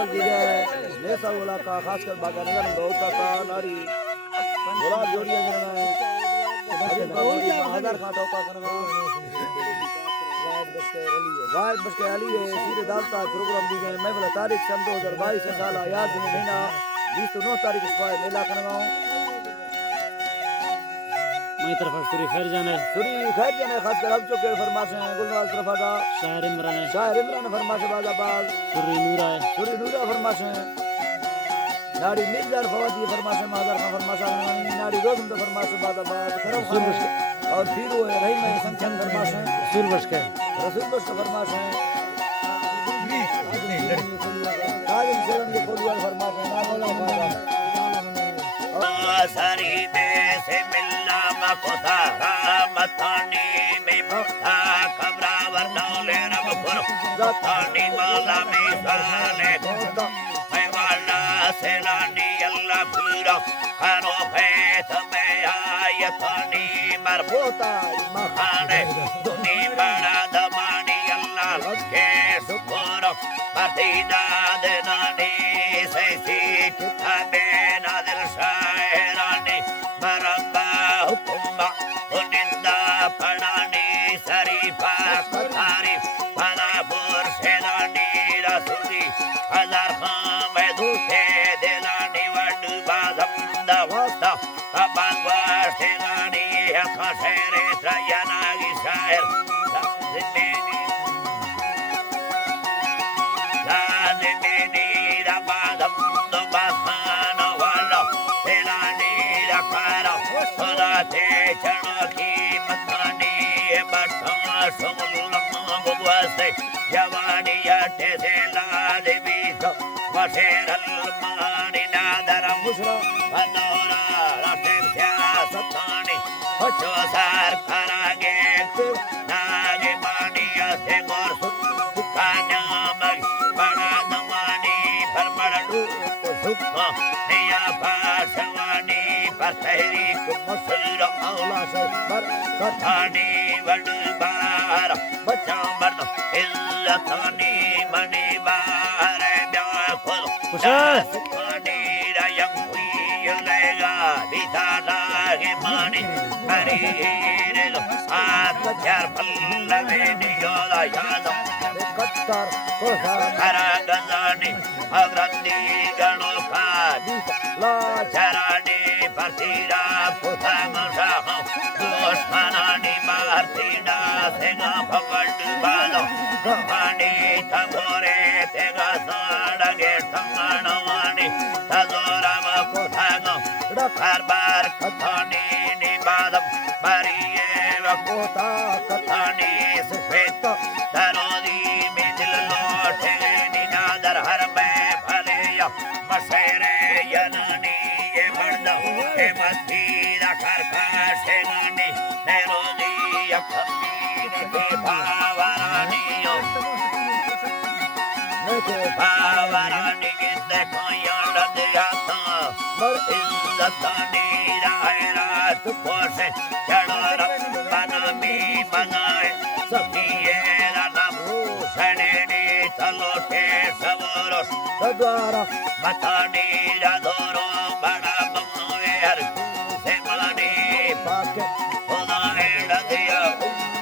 महफल दी गए नेसा वाला का खासकर बागा नगर बहुत का नारी गुलाब जोड़ियां करना है हजार खाता का करना वायद बस के अली है सीधे दालता प्रोग्राम दी गए महफल तारीख सन 2022 साल याद महीना 29 तारीख इस मेला करना मई तरफ सूरी खैर जाने खास कर अब चुके फरमाश हैं गुलवाल तरफ का शायर इमरान फरमाश बाजाबाद सूरी नूरा फरमाश हैं नाड़ी मिर्जार फवादी फरमाश है मादर का फरमाश नाड़ी रोजम तो फरमाश बाजाबाद खरब और फिर वो रही में संख्यान फरमाश हैं रसूल बस का फरमाश हैं काजिम सेवन के कोलिया फरमाश हैं नामोला सारी देश मिलना मकोता मतानी में भक्ता खबरा वरदाले रब गुरु जतानी माला में साले गोता मैं वाला सेनानी अल्लाह पूरा हरो भेद में आयतानी मरबूता महाने दुनी बड़ा दमानी अल्लाह लगे सुकुरो मदीना देनानी से सीख हमें नादिल शायरानी मरबा हुकुमा उनिंदा पढ़ानी शरीफा कथारी मनापुर सेनानी रसूली हजार में दूसरे दिलानी वड बादम दवाता अबादवार सेनानी अखा शेरे त्रयनागी शायर लाज़िमेनी रबादम दुबाखाना वाला सेनानी रखारा सुनाते चढ़ो की मतानी बट्टा सुमुल्लम गुबसे जवानी अटे से लाज़िमी तो वशेरल मानी नादर मुसरो अनोरा रटे सियासतानी बच्चो सार करागे नागे मानी असे गोर सुखाना मग बड़ा दमानी पर बड़ू सुखा निया पाशवानी पर तहरीक मुसर औला से पर कथानी वड बार बच्चा मर्द इल्लतानी मनी बार ब्याकुल सुखानी रयम हुई लेगा बिताला के मानी हरी लो आत चार पल्लवे नियोला यादम कत्तर कोसा Karagazani, Avrandi Ganokadi, ला Charani, Partida, Putamasha, Dosmanani, Martina, Sega, Pavadubalo, Gopani, Tamore, Tegasada, Getamani, Tazorama, Kotano, Rakarbar, Katani, Nibadam, Maria, कोता Katani, Sufeto, Darodi, Midlote, हर में फलिया मसेरे यनानी ये मर्दा ये मस्तीरा खरखाशे गानी नेरोदी अखमी के भावरानियों भावरानी के देखो यार दियाता मर इल्लतानी राय रात पोसे चढ़ो रब्बाना मी मनाए सभी ये रानमू सनेनी तलोटे सवरोस द्वारा मतानी राधोरो बड़ा बमोयर से मानी पाके खुदाए डदिया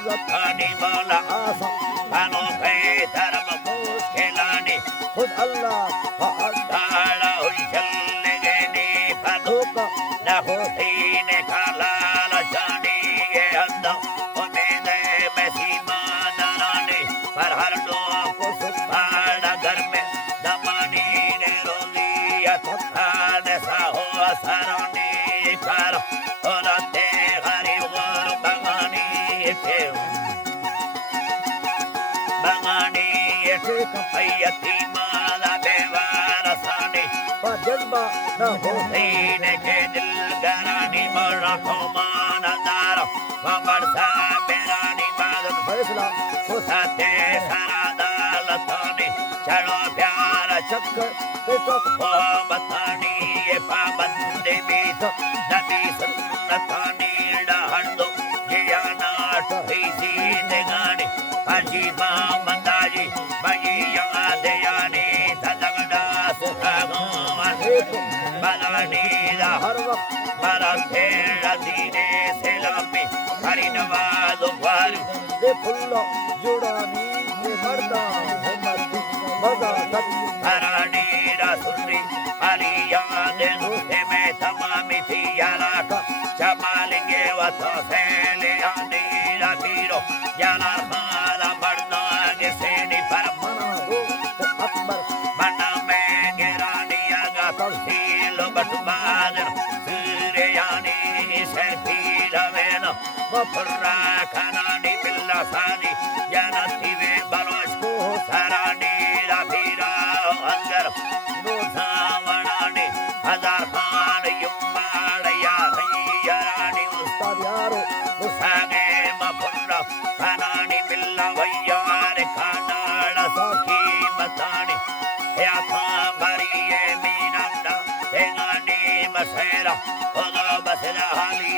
मतानी मौला आसा बनो पे धर्म मुश्किलानी खुद अल्लाह ताड़ा उछल लगेनी फदुका न होतीने खालाल जानी ये अंधा उम्मीद में सीमा नरानी पर हर दो को सुभाड़ा घर में दमानी ने रोली अथान साहो सरानी कर औरते हरी वर बगानी थे बगानी थे कपयती माला देवारसानी पर जज्बा न हो सीने के दिल गरानी मरा मान दार बरसा बेरानी बादल फैसला सुसाते सरादा लतानी चलो प्यार चक्कर ते तो बतानी ये पाबंदी भी तो नबी सुन्नतानी डहंदो जिया नाट ही सीने गानी अजीबा मंदाजी बजी याद यानी तदगड़ा नवाज़ वारियूं दे फुल्लो जुड़ानी दे मर्दा हिम्मत मजा सत हरानी रसुली अलिया दे नुसे में तमामी थी याला का चमालेंगे वतो से ले आनी रबीरो याला खाला मरना के सेनी पर मना दो अकबर मना में गिरानी आगा तौसील बटबादर सूरे यानी शर्फी रवेना वफुर्रा खनानी बिल्ला सानी यानती वे बरोश को सरानी रबीरा अंदर सावणानी हजार खान युम्माड़ यारानी उस्ताद यारो उसागे मफुर्रा खनानी बिल्ला वैयार खानाड़ सखी मतानी या था भरिए मीनंदा तेगानी मसेरा खुदा बसरा हाली